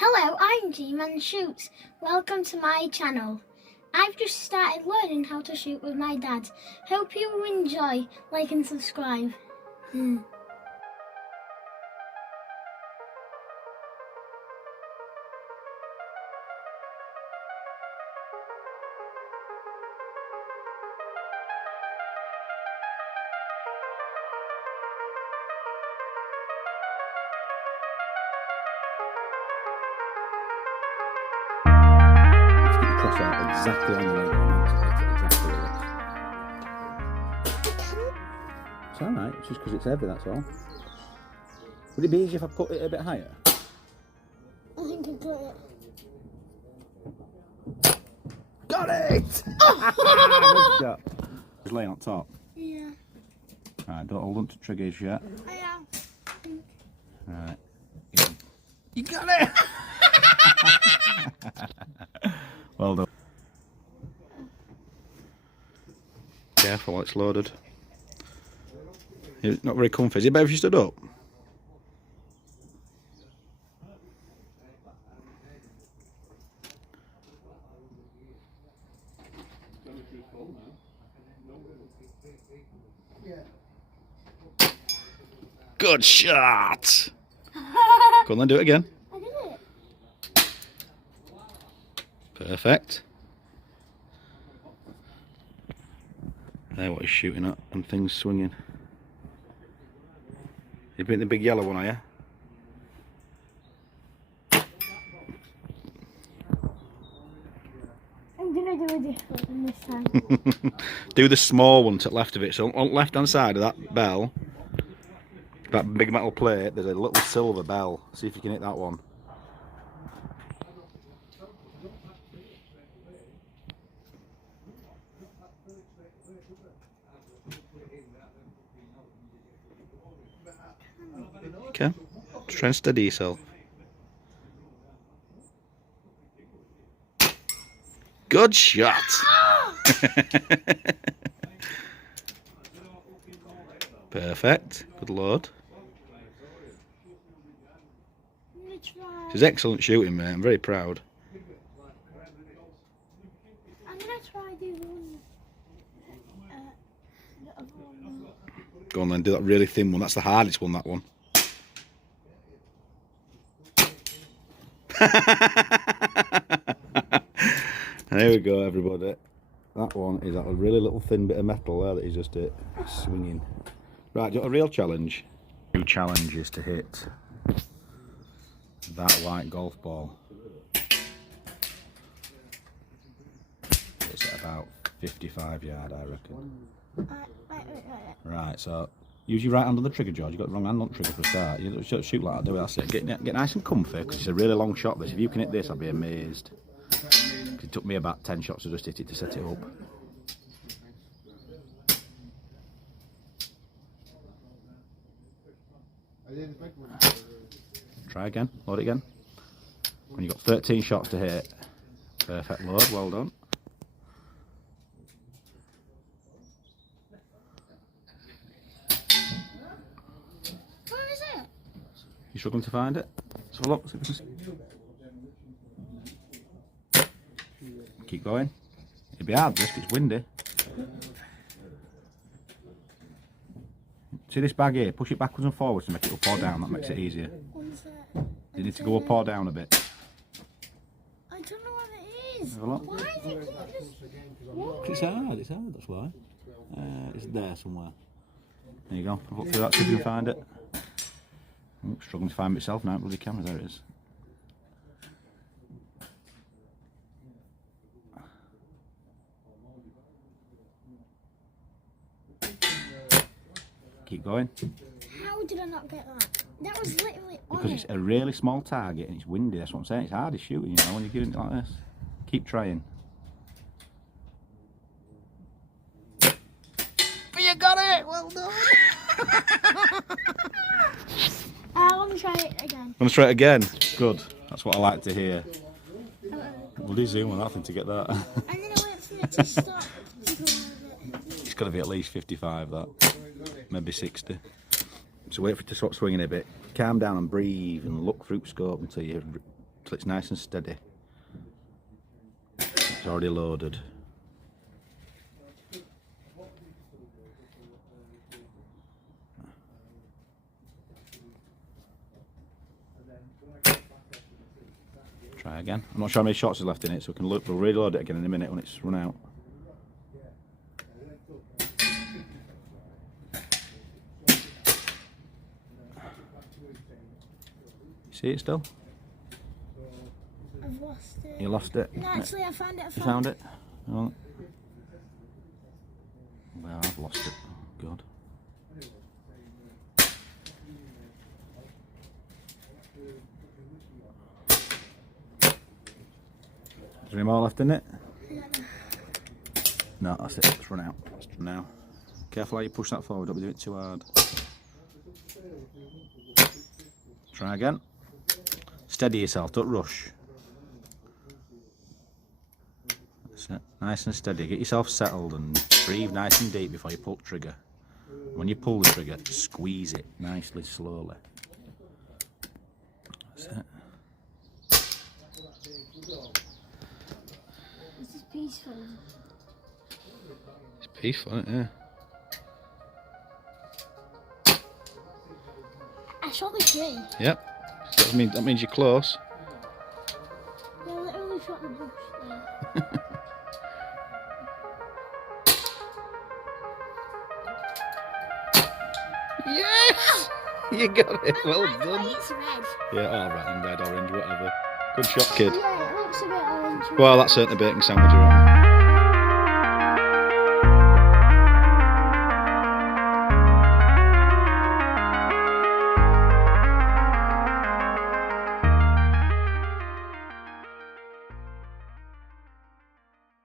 Hello, I'm GManShootz. Welcome to my channel. I've just started learning how to shoot with my dad. Hope you enjoy. Like and subscribe. Cross out exactly on the leg amount to hit it exactly right. It's alright, it's just because it's heavy, that's all. Would it be easier if I put it a bit higher? I think I got it. Got it! Good shot. Just laying on top. Yeah. Right, don't hold on to triggers yet. I am. Right. You got it! Well done. Careful, it's loaded. It's not very comfy. Is it better if you stood up? Good shot! Go on then, do it again. I did it. Perfect. There, what he's shooting at, and things swinging. You've been the big yellow one, are you? I'm gonna do a different one this time. Do the small one to the left of it. So on the left hand side of that bell, that big metal plate, there's a little silver bell. See if you can hit that one. Okay, just try and steady yourself. Good shot! Perfect, good load. This is excellent shooting, mate. I'm very proud. I'm gonna try do one. The other one. Go on then, do that really thin one. That's the hardest one, that one. There we go, everybody. That one is that a really little thin bit of metal there that he's just hit. Swinging. Right, do you want a real challenge? New challenge is to hit that white golf ball. It's at about 55 yard, I reckon. Right, so use your right hand on the trigger, George. You've got the wrong hand on the trigger for a start. You don't shoot like that, do it. That's it. Get nice and comfy, because it's a really long shot, this. If you can hit this, I'd be amazed. It took me about 10 shots to just hit it to set it up. Try again, load it again. When you've got 13 shots to hit. Perfect load, well done. Where is it? You struggling to find it? Let's have a look. See if we can... Keep going. It'd be hard, this, it's windy. See this bag here? Push it backwards and forwards to make it up or down. That makes it easier. You need to go up or down a bit. I don't know what it is. Have a look. Why is it keep just... It's hard, that's why. It's there somewhere. There you go. Look through that, see if you can find it. I'm struggling to find myself now, bloody camera, there it is. Keep going. How did I not get that? That was literally on Because it's a really small target and it's windy, that's what I'm saying. It's hard as shooting, you know, when you're giving it like this. Keep trying. You got it! Well done! I want to try it again. Want to try it again? Good. That's what I like to hear. We'll do zoom on nothing to get that. I'm going to wait for it to stop. It's got to be at least 55, that. Maybe 60. So wait for it to stop swinging a bit. Calm down and breathe and look through scope until you till it's nice and steady. It's already loaded. Try again. I'm not sure how many shots is left in it, so we can we'll reload it again in a minute when it's run out. See it still? I've lost it. You lost it? No, actually, I found it. You found it? Oh. Well, I've lost it. Oh, God. Is there any more left in it? No, that's it. It's run out. It's done now. Careful how you push that forward. Don't be doing it too hard. Try again. Steady yourself. Don't rush. That's it. Nice and steady. Get yourself settled and breathe nice and deep before you pull the trigger. When you pull the trigger, squeeze it nicely, slowly. That's it. This is peaceful. It's peaceful, isn't it? Yeah. I shot the tree. Yep. That means you're close. Yeah, I literally shot the bush there. Yes! You got it. Well done. It's red. Yeah, alright, and red, orange, whatever. Good shot, kid. Yeah, it looks a bit orange. Well, that's certainly a bacon sandwich around.